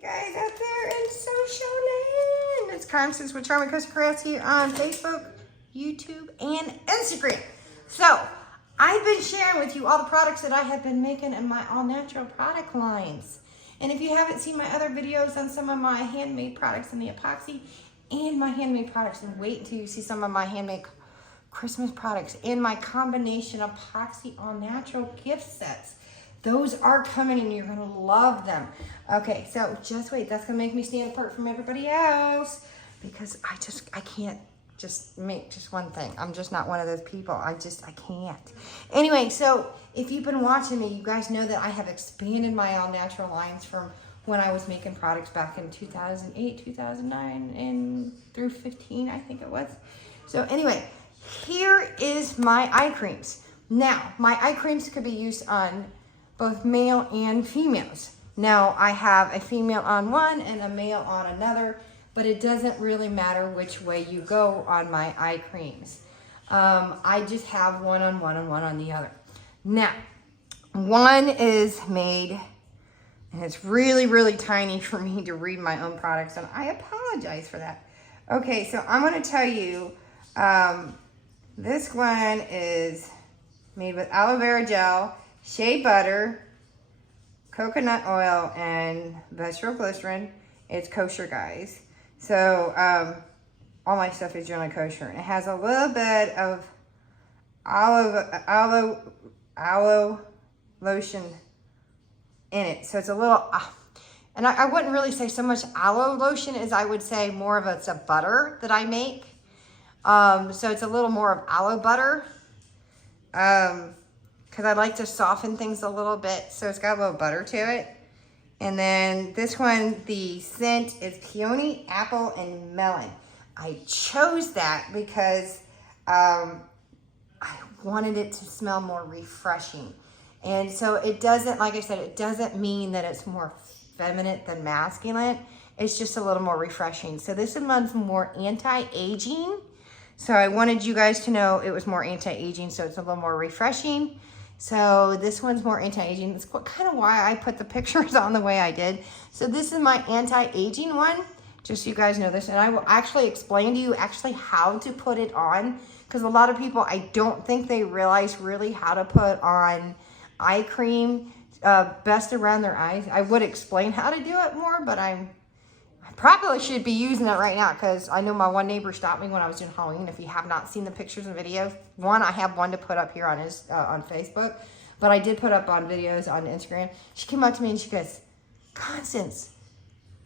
Guys out there in social land. It's Constance with Charming Costa Crafts here on Facebook, YouTube, and Instagram. So, I've been sharing with you all the products that I have been making in my all-natural product lines. And if you haven't seen my other videos on some of my handmade products in the epoxy and my handmade products, then wait until you see some of my handmade Christmas products and my combination epoxy all-natural gift sets. Those are coming and you're going to love them. Okay, so just wait. That's going to make me stand apart from everybody else because I can't just make just one thing. I'm just not one of those people. I can't. Anyway, so if you've been watching me, you guys know that I have expanded my all-natural lines from when I was making products back in 2008, 2009, and through 15, I think it was. So anyway, here is my eye creams. Now, my eye creams could be used on both male and females. Now, I have a female on one and a male on another, but it doesn't really matter which way you go on my eye creams. I just have one on one and one on the other. Now, one is made, and it's really, really tiny for me to read my own products, and I apologize for that. Okay, so I'm gonna tell you, this one is made with aloe vera gel, shea butter, coconut oil, and vegetable glycerin. It's kosher, guys. So all my stuff is generally kosher. It has a little bit of aloe lotion in it. So it's a little, and I wouldn't really say so much aloe lotion as I would say more of it's a butter that I make. So it's a little more of aloe butter. Because I like to soften things a little bit, so it's got a little butter to it. And then this one, the scent is peony, apple, and melon. I chose that because I wanted it to smell more refreshing. And so it doesn't, like I said, it doesn't mean that it's more feminine than masculine. It's just a little more refreshing. So this one's more anti-aging. So I wanted you guys to know it was more anti-aging, so it's a little more refreshing. So this one's more anti-aging. That's kind of why I put the pictures on the way I did. So this is my anti-aging one, just so you guys know this. And I will actually explain to you actually how to put it on, because a lot of people, I don't think they realize really how to put on eye cream best around their eyes. I would explain how to do it more, but I probably should be using it right now because I know my one neighbor stopped me when I was doing Halloween. If you have not seen the pictures and videos, one, I have one to put up here on on Facebook, but I did put up on videos on Instagram. She came up to me and she goes, "Constance,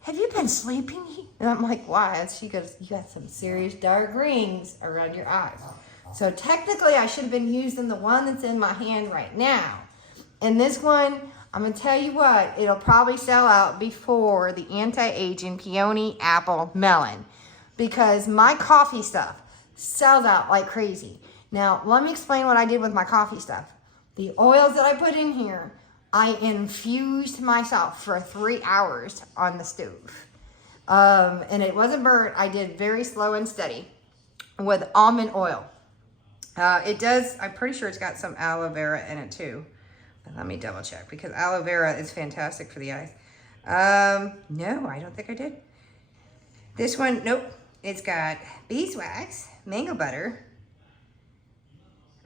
have you been sleeping?" And I'm like, "Why?" And she goes, "You got some serious dark rings around your eyes." So technically I should have been using the one that's in my hand right now. And this one, I'm going to tell you what, it'll probably sell out before the anti-aging peony, apple, melon. Because my coffee stuff sells out like crazy. Now, let me explain what I did with my coffee stuff. The oils that I put in here, I infused myself for 3 hours on the stove. And it wasn't burnt. I did very slow and steady with almond oil. It does, I'm pretty sure it's got some aloe vera in it too. Let me double check because aloe vera is fantastic for the eyes. No, I don't think I did. This one, nope. It's got beeswax, mango butter.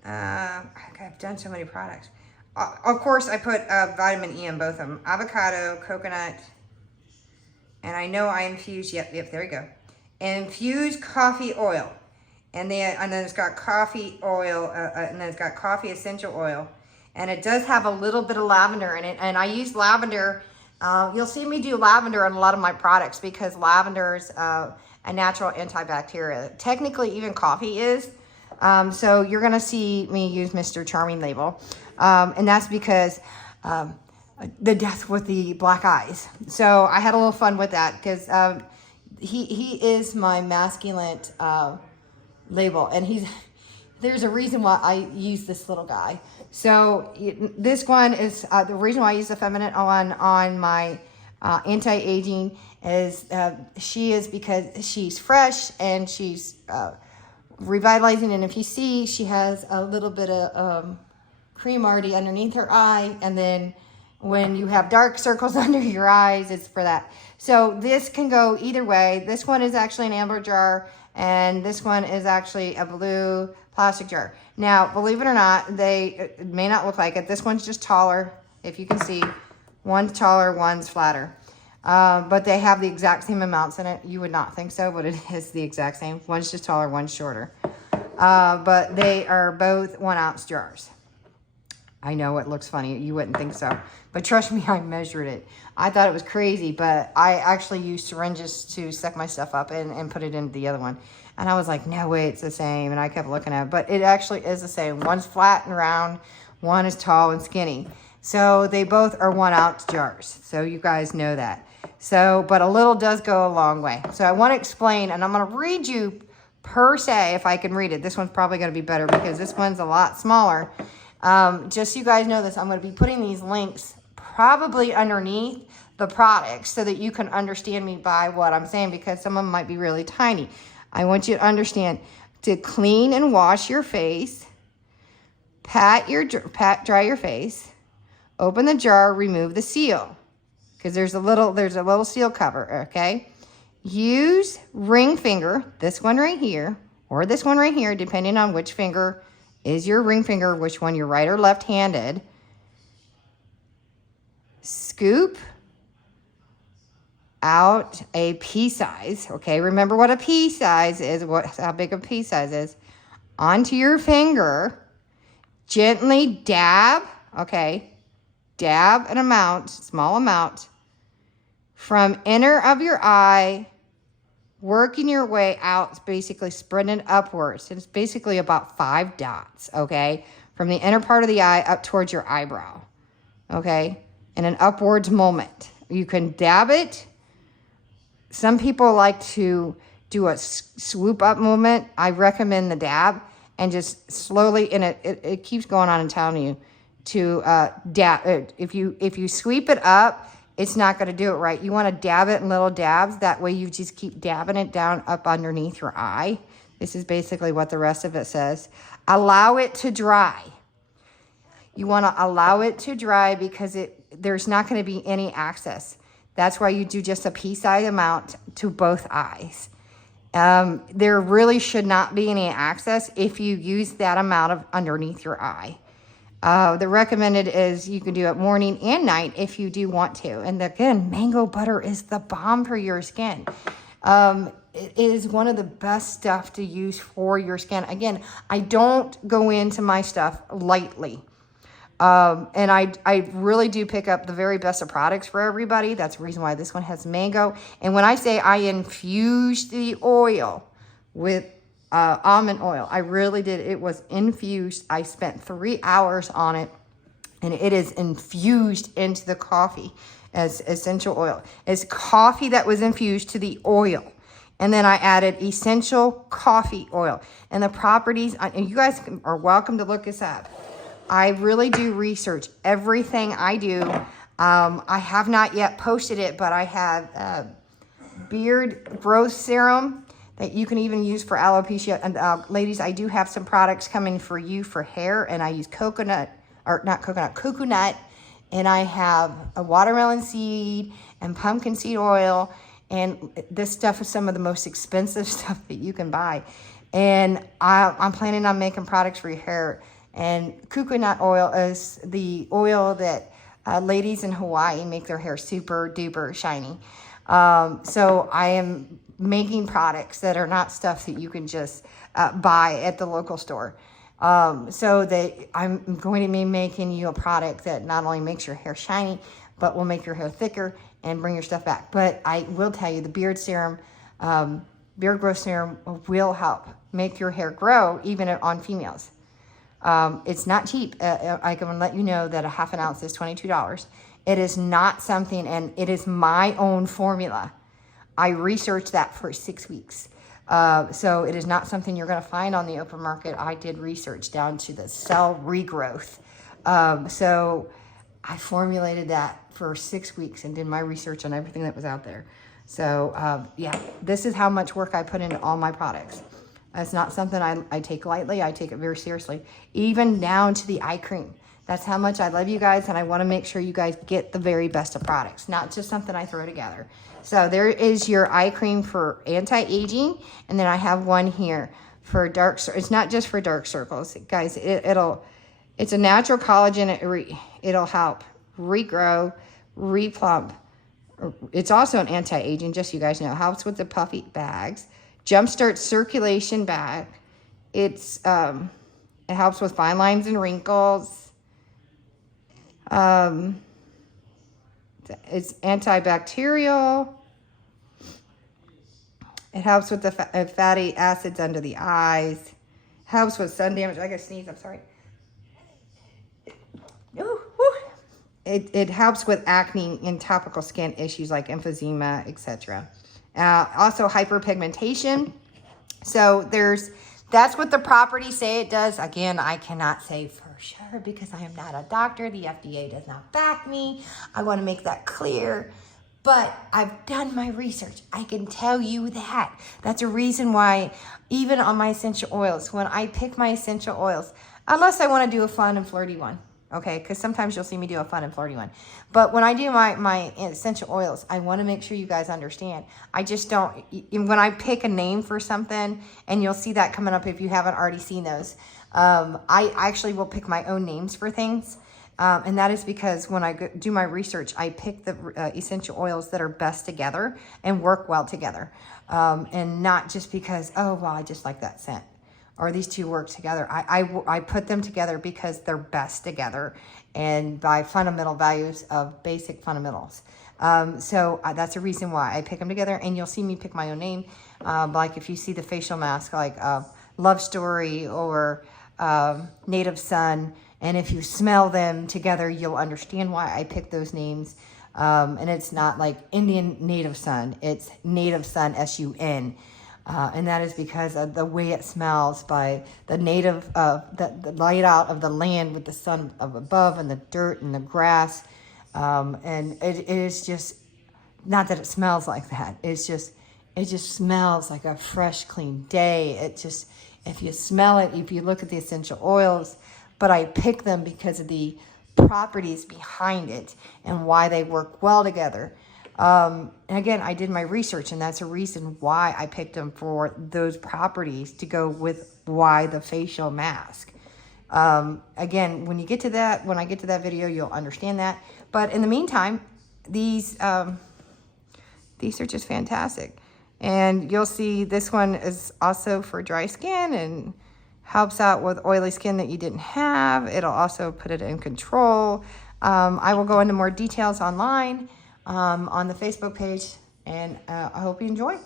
I've done so many products. Of course, I put vitamin E in both of them. Avocado, coconut, and I know I infused, yep, there you go. Infused coffee oil. And then it's got coffee oil, and then it's got coffee essential oil. And it does have a little bit of lavender in it. And I use lavender. You'll see me do lavender on a lot of my products because lavender is a natural antibacterial. Technically, even coffee is. So you're going to see me use Mr. Charming label. And that's because the death with the black eyes. So I had a little fun with that because he is my masculine label. And there's a reason why I use this little guy. So this one is the reason why I use the feminine on my anti-aging is because she's fresh and she's revitalizing. And if you see, she has a little bit of cream already underneath her eye, and then when you have dark circles under your eyes, it's for that. So this can go either way. This one is actually an amber jar, and this one is actually a blue plastic jar. Now, believe it or not, it may not look like it. This one's just taller. If you can see, one's taller, one's flatter. But they have the exact same amounts in it. You would not think so, but it is the exact same. One's just taller, one's shorter. But they are both 1 ounce jars. I know it looks funny. You wouldn't think so. But trust me, I measured it. I thought it was crazy, but I actually used syringes to suck my stuff up and put it into the other one. And I was like, no way, it's the same. And I kept looking at it, but it actually is the same. One's flat and round, one is tall and skinny. So they both are 1 ounce jars. So you guys know that. So, but a little does go a long way. So I want to explain, and I'm going to read you per se, if I can read it. This one's probably going to be better because this one's a lot smaller. Just so you guys know this, I'm going to be putting these links probably underneath the products so that you can understand me by what I'm saying, because some of them might be really tiny. I want you to understand to clean and wash your face, pat dry your face, open the jar, remove the seal, because there's a little seal cover, okay? Use ring finger, this one right here, or this one right here, depending on which finger is your ring finger, which one you're right or left-handed. Scoop out a pea size, okay? Remember what a pea size is, how big a pea size is, onto your finger. Gently dab, okay? Dab an amount, small amount, from inner of your eye, working your way out, basically spreading upwards. It's basically about 5 dots, okay? From the inner part of the eye up towards your eyebrow, okay? In an upwards moment. You can dab it. Some people like to do a swoop up movement. I recommend the dab, and just slowly, and it keeps going on and telling you to dab. If you sweep it up, it's not going to do it right. You want to dab it in little dabs. That way you just keep dabbing it down up underneath your eye. This is basically what the rest of it says. Allow it to dry. You want to allow it to dry because there's not going to be any access. That's why you do just a pea-sized amount to both eyes. There really should not be any access if you use that amount of underneath your eye. The recommended is you can do it morning and night if you do want to. And again, mango butter is the bomb for your skin. It is one of the best stuff to use for your skin. Again, I don't go into my stuff lightly. And I really do pick up the very best of products for everybody. That's the reason why this one has mango. And when I say I infused the oil with almond oil, I really did. It was infused. I spent 3 hours on it, and it is infused into the coffee as essential oil. It's coffee that was infused to the oil. And then I added essential coffee oil. And the properties, and you guys are welcome to look this up. I really do research everything I do. I have not yet posted it, but I have beard growth serum that you can even use for alopecia. And ladies, I do have some products coming for you for hair, and I use coconut, and I have a watermelon seed and pumpkin seed oil, and this stuff is some of the most expensive stuff that you can buy. And I'm planning on making products for your hair. And coconut oil is the oil that ladies in Hawaii make their hair super duper shiny. So I am making products that are not stuff that you can just buy at the local store. So that I'm going to be making you a product that not only makes your hair shiny, but will make your hair thicker and bring your stuff back. But I will tell you, the beard serum, beard growth serum will help make your hair grow even on females. It's not cheap. I can let you know that a half an ounce is $22. It is not something, and it is my own formula. I researched that for 6 weeks. So it is not something you're going to find on the open market. I did research down to the cell regrowth. So I formulated that for 6 weeks and did my research on everything that was out there. So yeah, this is how much work I put into all my products. It's not something I take lightly. I take it very seriously, even down to the eye cream. That's how much I love you guys, and I want to make sure you guys get the very best of products, not just something I throw together. So there is your eye cream for anti-aging, and then I have one here for dark circles. It's not just for dark circles, guys. It's a natural collagen. It'll help regrow, replump. It's also an anti-aging, just so you guys know. It helps with the puffy bags, jumpstart circulation back. It helps with fine lines and wrinkles. It's antibacterial. It helps with the fatty acids under the eyes. Helps with sun damage. I gotta sneeze, I'm sorry. Ooh, woo. It helps with acne and topical skin issues like emphysema, etc. Also hyperpigmentation. So that's what the properties say it does. Again, I cannot say for sure because I am not a doctor. The FDA does not back me. I want to make that clear. But I've done my research. I can tell you that. That's a reason why even on my essential oils, when I pick my essential oils, unless I want to do a fun and flirty one, okay? Because sometimes you'll see me do a fun and flirty one. But when I do my essential oils, I want to make sure you guys understand. I just don't, when I pick a name for something, and you'll see that coming up if you haven't already seen those, I actually will pick my own names for things. And that is because when I do my research, I pick the essential oils that are best together and work well together. And not just because, oh, well, I just like that scent, or these two work together. I put them together because they're best together and by fundamental values of basic fundamentals. So that's a reason why I pick them together, and you'll see me pick my own name. Like if you see the facial mask, like Love Story or Native Sun, and if you smell them together, you'll understand why I picked those names. And it's not like Indian Native Sun, it's Native Sun, S-U-N. And that is because of the way it smells by the native, the light out of the land with the sun of above and the dirt and the grass. And it is just, not that it smells like that. It just smells like a fresh, clean day. It just, if you smell it, if you look at the essential oils, but I pick them because of the properties behind it and why they work well together. And again, I did my research, and that's a reason why I picked them for those properties to go with why the facial mask. Again, when I get to that video, you'll understand that. But in the meantime, these are just fantastic. And you'll see this one is also for dry skin and helps out with oily skin that you didn't have. It'll also put it in control. I will go into more details online on the Facebook page, and I hope you enjoy.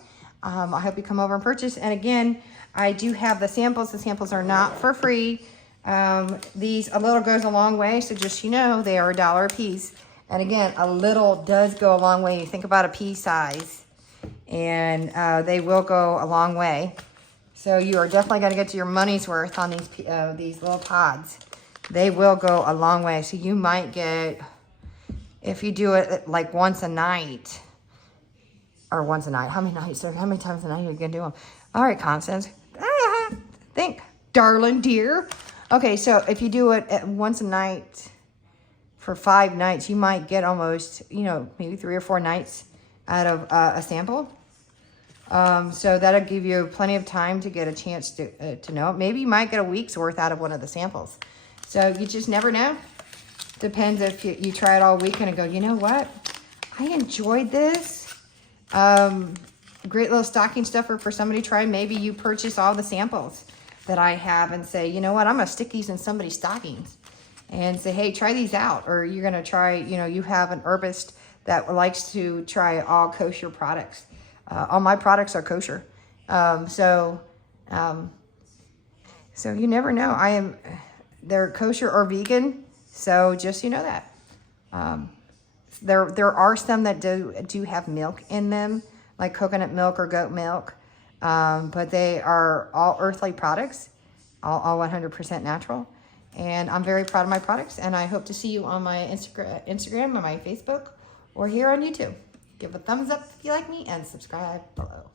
I hope you come over and purchase. And again, I do have the samples. The samples are not for free. A little goes a long way, so just so you know, they are $1 a piece. And again, a little does go a long way. You think about a pea size, and they will go a long way. So you are definitely going to get your money's worth on these little pods. They will go a long way. So you might get, if you do it like once a night, or once a night, how many nights, or how many times a night are you going to do them? All right, Constance, think, darling dear. Okay, so if you do it once a night for 5 nights, you might get almost, maybe 3 or 4 nights out of a sample. So that'll give you plenty of time to get a chance to know. Maybe you might get a week's worth out of one of the samples. So you just never know. Depends if you try it all weekend and go, you know what? I enjoyed this. Great little stocking stuffer for somebody to try. Maybe you purchase all the samples that I have and say, you know what? I'm going to stick these in somebody's stockings and say, hey, try these out. Or you're going to try, you have an herbist that likes to try all kosher products. All my products are kosher. So you never know. They're kosher or vegan. So just, that. There are some that do have milk in them, like coconut milk or goat milk. But they are all earthly products, all 100% natural. And I'm very proud of my products. And I hope to see you on my Instagram, on my Facebook, or here on YouTube. Give a thumbs up if you like me, and subscribe below.